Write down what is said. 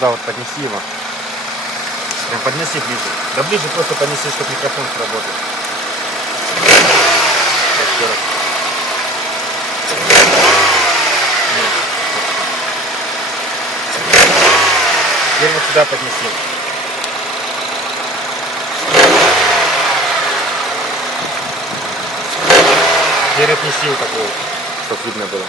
сюда вот поднеси его. Прям поднеси ближе. Да ближе просто поднеси, чтобы микрофон сработал. Еще раз. Теперь вот сюда поднеси. Теперь отнеси вот такого, чтобы видно было.